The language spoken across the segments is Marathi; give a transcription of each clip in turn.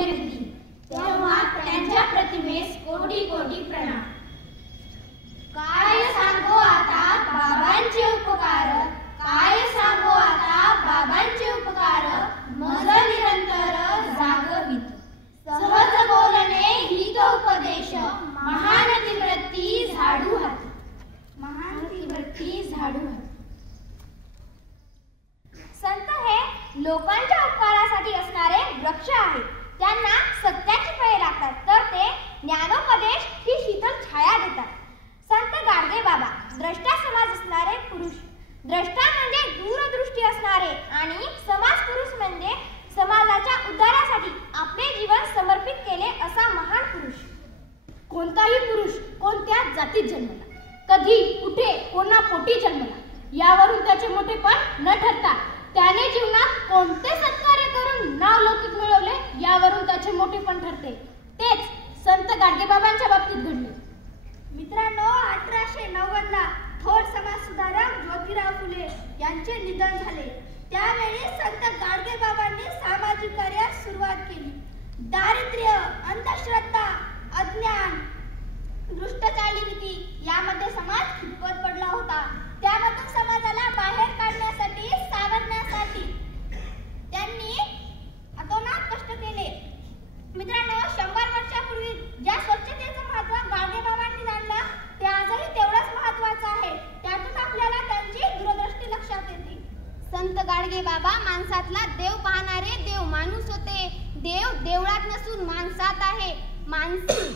अखेर दिली, तेव्हा त्यांच्या प्रतिमेस कोटी कोटी प्रणाम. काय सांगो आता बाबांचे उपकार, काय सांगो आता बाबांचे उपकार, मज निरंतर जागवित. सहज बोलणे हित उपदेश, महान ती वृत्ती झाडू हाती, महान ती वृत्ती झाडू हाती. संत हे लोकांच्या उपकारासाठी असणारे वृक्ष आहेत. त्यांना सत्याची फळे लागतात, तर ते ज्ञानोपदेश ही शीतल छाया देतात. संत गाडगे बाबा द्रष्टा समाज असणारे पुरुष. द्रष्टा म्हणजे दूरदृष्टी असणारे आणि समाज पुरुष म्हणजे समाजाच्या उद्धारासाठी आपले जीवन समर्पित केले असा महान पुरुष. कोणताही पुरुष कोणत्या जातीत जन्मला, कधी कुठे कोणा पोटी जन्मला, यावरून त्याचे मोठेपण न ठरता त्याने जीवनात कोणते सत्कार्य करून नावलौकिक मिळवले यावरून त्याचे मोठेपण ठरते. तेच संत गाडगेबाबांच्या बाबतीत घडले. मित्रांनो, 1890 ला थोर समाज सुधारक ज्योतिराव फुले यांचे निधन झाले. त्यावेळी संत गाडगेबाबांनी सामाजिक कार्यास सुरुवात केली. दारिद्र्य, अंधश्रद्धा, अज्ञान, दुष्ट चालीरीती यामध्ये समाज खितपत पडला होता. त्यामधून समाजाला बाहेर काढण्यासाठी, सावरण्यासाठी त्यांनी अतोनात कष्ट केले. मित्रांनो, 100 वर्षापूर्वी ज्या स्वच्छतेचं महत्त्व गाडगेबाबांनी जाणलं, ते आजही तेवढंच महत्त्वाचं आहे. त्यातून आपल्याला त्यांची दूरदृष्टी लक्षात येते. संत गाडगेबाबा माणसातला देव पाहणारे देव माणूस होते. देव देवळात नसून माणसात आहे,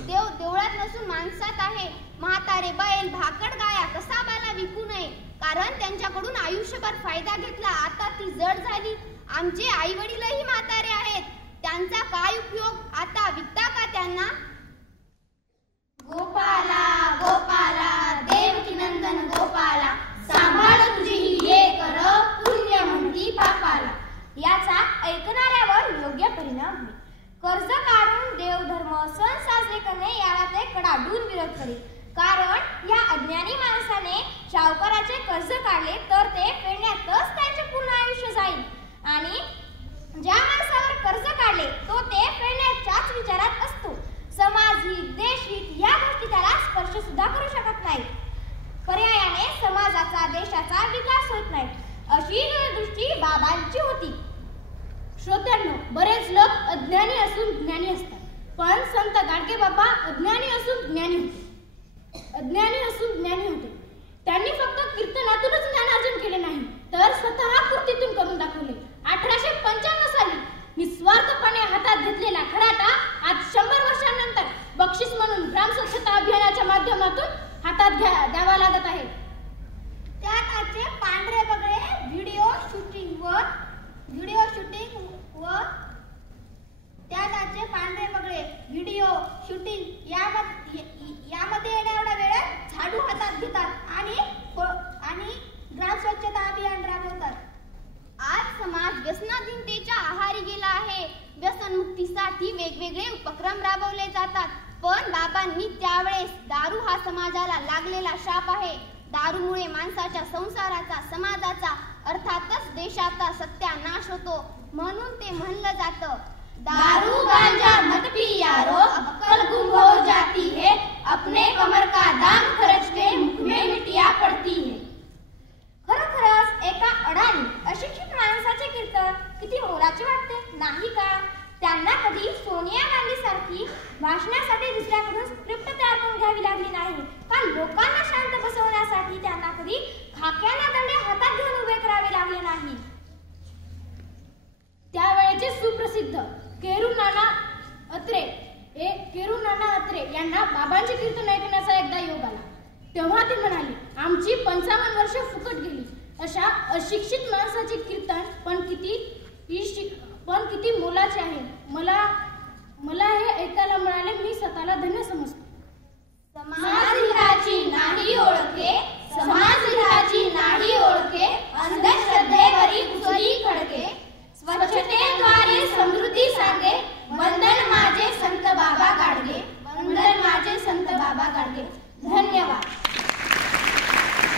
देव देवळात नसून माणसात आहे. म्हातारे बैल, भाकड गाया कसाबाला विकू नये, कारण त्यांच्याकडून आयुष्यभर फायदा घेतला, आता ती जड झाली. आमचे आई वडीलही म्हातारे आहेत, त्यांचा काय उपयोग, आता विकता का त्यांना? गोपाला गोपाला देवकी नंदन गोपाला, सांभाळ तुझी ये कर पुण्य म्हणती पापाला. याचा ऐकणाऱ्यावर योग्य परिणाम होईल. कर्ज काढून देवधर्म सण साजरे करणे याला ते कडाडून विरोध करीत. कारण या अज्ञानी माणसाने सावकाराचे कर्ज काढले तर ते फेडण्यातच त्याचे पूर्ण आयुष्य जाईल, आणि ज्या माणसावर कर्ज काढले तो ते फेडण्याच्याच विचारात असतो. समाजहित, देशहित या गोष्टी त्याला स्पर्श सुद्धा करू शकत नाही. पर्यायाने समाजाचा, देशाचा विकास होत नाही. अशी दूरदृष्टी बाबांची होती. श्रोत्यांनो, बरेच लोक अज्ञानी असून ज्ञानी असतात, पण संत गाडगेबाबा अज्ञानी असून ज्ञानी होते. अज्ञानी असून ज्ञानी होते. त्यांनी फक्त कीर्तनातूनच ज्ञानार्जन केले नाही, तर स्वतः कृतीतून करून दाखवले. 1855 साली निस्वार्थपणे हातात घेतलेला खराटा आज 100 वर्षांनंतर बक्षीस म्हणून ग्राम स्वच्छता अभियानाच्या माध्यमातून हातात द्यावा लागत आहे. त्यात आजचे पांढरे बगळे व्हिडिओ शूटिंग व यामध्ये येण्याएवढा वेळात झाडू हातात घेतात आणि ग्राम स्वच्छता अभियान राबवतात. आज समाज व्यसनाधीनतेच्या आहारी गेला आहे. व्यसनमुक्तीसाठी वेगवेगळे उपक्रम राबवले जातात, पण बाबांनी त्यावेळेस दारू हा समाजाला लागलेला शाप आहे. दारूमुळे माणसाच्या संसाराचा, समाजाचा, अर्थातच देशाचा सत्यानाश होतो. म्हणून ते म्हणलं जातं, दारू गांजा मत पियारो, अक्कल गुम हो जाती है, अपने कमर का दाम खर्च के मुख में मिटिया पड़ती है. खरोखरच एका अडाणी अशिक्षित माणसाचे कीर्तन किती मोलाचे वाटते नाही का? त्यांना कधी सोनिया गांधी सारखी भाषणासाठी दुसऱ्याकडून स्क्रिप्ट तयार करून घ्यावी लागली नाही का? लोकांना शांत बसवण्यासाठी त्यांना कधी खाक्याला दंडे हातात घेऊन उभे करावे लागले नाही. त्यावेळेचे सुप्रसिद्ध केरू नाना अत्रे यांना बाबांचे कीर्तन ऐकण्याचा एकदा योग आला. तेव्हा ते म्हणाले, आमची 55 वर्ष फुकट गेली. अशा अशिक्षित माणसाचे कीर्तन पण किती मोलाचे आहे. मला हे ऐकायला मिळाले. मी स्वतःला धन्य समजतो. समाजहिताची नाही ओळखे, समाजहिताची